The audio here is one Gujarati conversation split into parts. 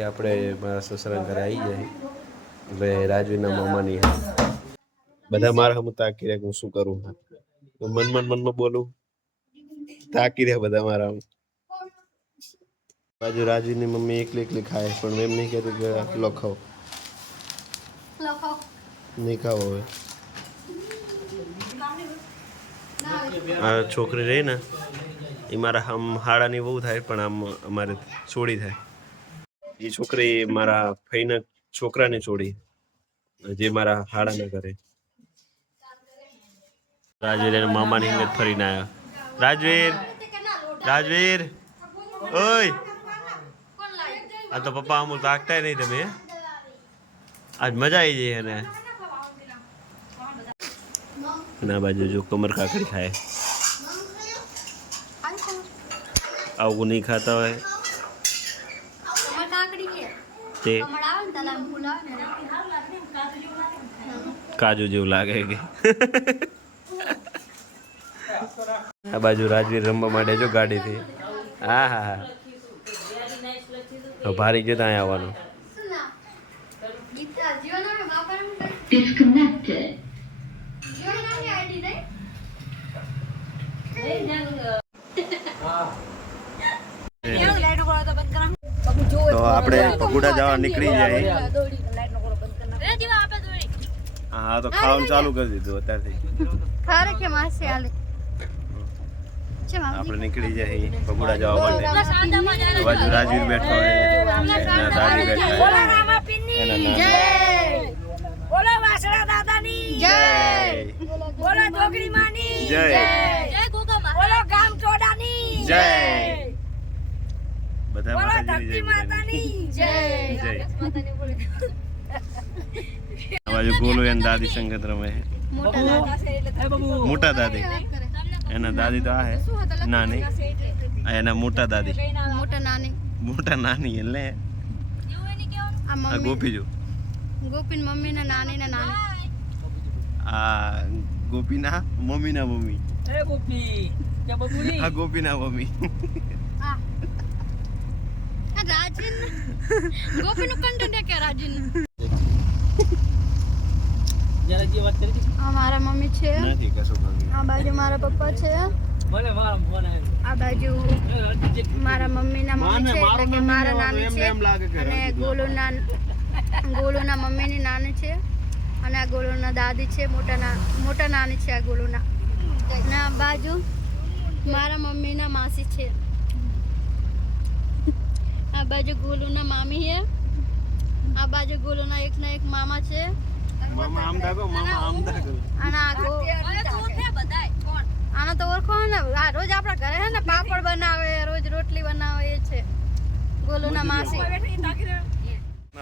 ફાઇનલી આપણે મારા સસરા ઘરે આવી જાય એટલે રાજવીના મામાની બધા મારા હમ તાકી રહ્યા હું શું કરું મનમાં બોલું તાકી રહ્યા બધા મારા બાજુ રાજવીની મમ્મી એકલી ખાય પણ એમ નહીં કહેતી કે લખાવ નહીં ખાવો હવે આ છોકરી રહી ને એ મારા આમ હાડાની બહુ થાય પણ આમ અમારે છોડી થાય એ છોકરી મારા ફઈના છોકરાને છોડી જે મારા હાડાના કરે રાજવીર એના મામાની હિંમત ફરીને આવ્યા રાજવીર ઓય આ તો પપ્પા અમુક તાકતા નહીં તમે આજ મજા આવી જઈ એને ના બાજુ જો કમર કાકડી ખાય આવું નહીં ખાતા હોય તે કાજુ જેવું લાગે કે આ બાજુ રાજવીર રમવા માટે જો ગાડીથી હા હા હા ભારી ગયો ત્યાં આવવાનું તો આપણે પગુડા જવા નીકળી જાય હા તો ખાવાનું ચાલુ કરી દીધું અત્યારથી આપણે નીકળી જાય પગુડા જવા માટે બાજુ રાજવીર બેઠો હોય દાદી બેઠા બોલો વાસણા દાદાની જય બોલો ડોગરી માની જય બોલો ગામ ચોડાની જય બધા માતાની જય જય આ બાજુ ગોલો એન દાદી સંગત રમે મોટા દાદી એના દાદી તો આ હે નાની એના મોટા દાદી મોટા નાની એટલે આ ગોપી જો ગોપીન મમ્મી ના નાની ના નાની આ ગોપી ના મમ્મી ના મમ્મી એ ગોપી કે બબુલી આ ગોપી ના મમ્મી આ રાજન ગોપી નું કન્ટેન્ટ કે રાજન જરા જે વાત કરી આ મારા મમ્મી છે નથી કશું કરી આ બાજુ મારા પપ્પા છે મને મારા ફોન આવ્યો આ બાજુ મારા મમ્મી ના મમ્મી છે એટલે કે મારા નાની છે અને ગોલુના મમ્મીની નાની છે અને આ ગોલુના દાદી છે મોટા નાની છે આ ગોલુના અને આ બાજુ મારા મમ્મીના માસી છે આ બાજુ ગોલુના મામી છે આ બાજુ ગોલુના એકના એક મામા છે મામા આમ દાગો અને આ આનો તો ઓળખો ને આ રોજ આપણા ઘરે હે ને પાપડ બનાવે રોજ રોટલી બનાવે એ છે ગોલુના માસી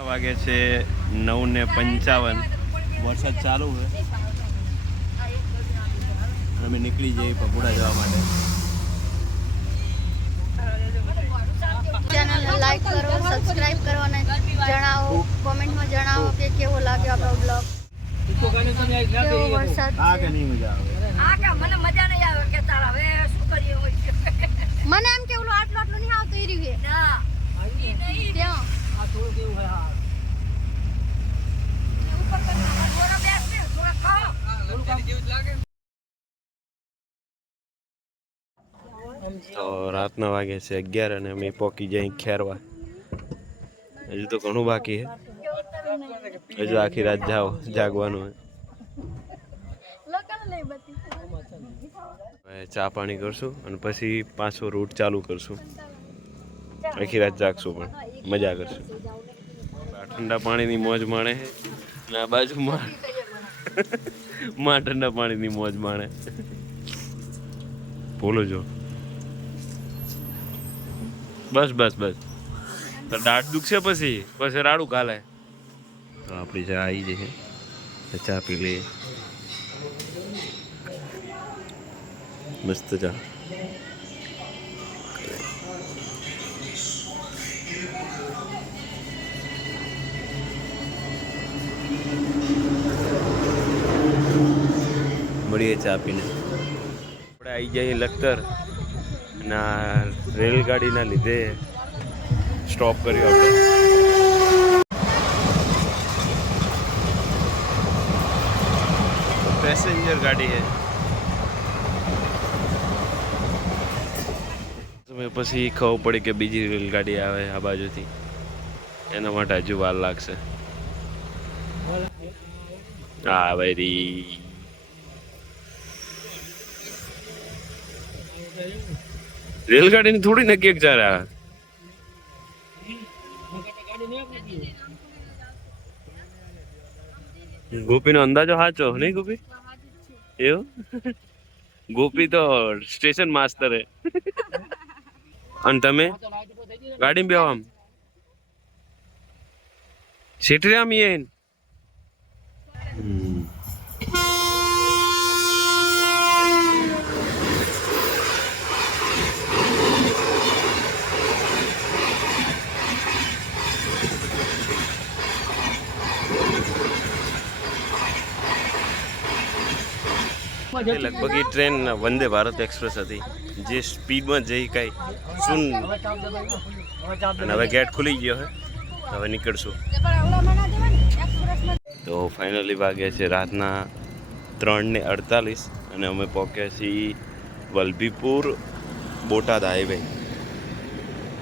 વાગે છે 9:55 વરસાદ ચાલુ છે અમે નીકળી જઈએ પગુડા જવા માટે ચેનલને લાઈક કરો સબસ્ક્રાઇબ કરો અને જણાવો કોમેન્ટમાં જણાવો કે કેવો લાગ્યો આપણો બ્લોગ કેવો વરસાદ આ કે નહીં મજા આવે મને મજા નહીં આવે કે તારા હવે શું કરીએ મને એમ કે ઓલું આટલું નહીં આવતું ઈ રહ્યું ના ત્યાં આ થોડું કેવું હોય હા ઉપર થોડા બેસ ને થોડા ખાઓ થોડું કામ જેવું લાગે તો રાતના વાગે છે 11 અને અમે પોકી જઈ ખેરવા હજુ તો ઘણું બાકી છે હજુ આખી રાત જાગવાનું હોય ચા પાણી કરશું અને પછી પાછો રૂટ ચાલુ કરશું આખી રાત જાગશું પણ મજા કરશું ઠંડા પાણીની મોજ માણે અને આ બાજુમાં ઠંડા પાણીની મોજ માણે બોલો જો બસ તો દાઢ દુખશે પછી રાડું કાલે તો આપણી ચા આવી જશે ચા પી લઈએ મસ્ત ચા મળીએ ચા પીને આપણે આવી જઈએ લખતર ના રેલગાડીના લીધે સ્ટોપ કર્યો આપણે પેસેન્જર ગાડી છે. તમે પછી ખબર પડી કે બીજી રેલગાડી આવે આ બાજુથી, એના માટે હજુ વાર લાગશે. હા ભાઈ, રેલગાડીની થોડી નક્કી એક ચાર આવે. ગોપીનો અંદાજો સાચો નહીં ગોપી? એવું? ગોપી તો સ્ટેશન માસ્ટર હે. અને તમે ગાડીમાં બેહો આમ શેઠરે આમ યેન. લગભગ એ ટ્રેન વંદે ભારત એક્સપ્રેસ હતી, જે સ્પીડમાં જઈ કઈ સુન. અને હવે ગેટ ખુલી ગયો હે, હવે નીકળશું. તો ફાઇનલી વાગ્યા છે રાતના 3:48 અને અમે પહોંચ્યા છીએ વલભીપુર બોટાદ હાઈવે.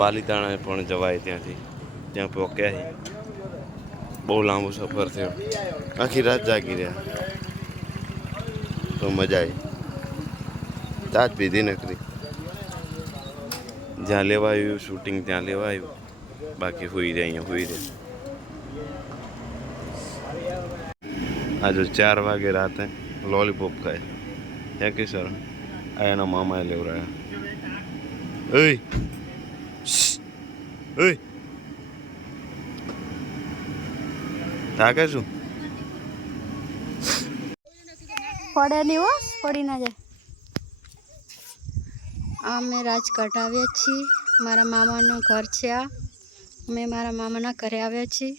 પાલીતાણા પણ જવાય ત્યાંથી, ત્યાં પહોંચ્યા છીએ. બહુ લાંબો સફર થયો, આખી રાત જાગી રહ્યા. તો મજા આવી, તાજ પીધી નકરી. જ્યાં લેવાયું શૂટિંગ ત્યાં લેવાયું, બાકી હોઈ રહે અહીંયા હોઈ રહે. આજે 4 વાગે રાતે લોલીપોપ ખાય ત્યાં કે સર આ એના મામાએ લેવરાયા. ઓય ઓય થાકે શું? પડે નહીં હો, પડી ના જાય. અમે રાજકોટ આવ્યા છીએ, મારા મામાનું ઘર છે આ. અમે મારા મામાના ઘરે આવ્યા છીએ.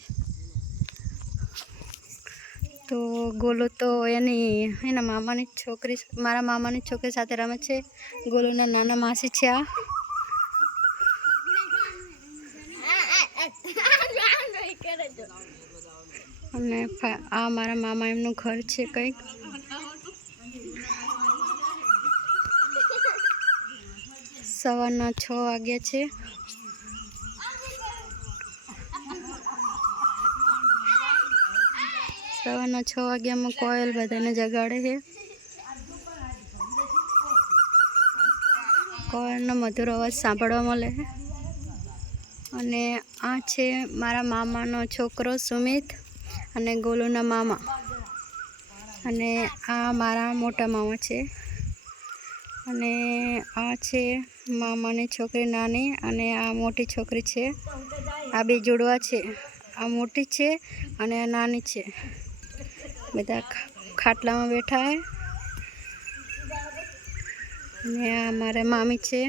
તો ગોલુ તો એના મામાની છોકરી, મારા મામાની છોકરી સાથે રમે છે. ગોલુના નાના માસી છે આ. અને આ મારા મામા એમનું ઘર છે કંઈક. સવારના 6 વાગ્યા છે. સવારના 6 વાગ્યામાં કોયલ બધાને જગાડે છે. કોયલનો મધુર અવાજ સાંભળવા મળે છે. અને આ છે મારા મામાનો છોકરો સુમિત અને ગોલુના મામા. અને આ મારા મોટા મામા છે. અને આ છે મામાની છોકરી નાની અને આ મોટી છોકરી છે. આ બે જોડવા છે, આ મોટી છે અને આ નાની છે. બધા ખાટલામાં બેઠા છે. અને આ મારા મામી છે.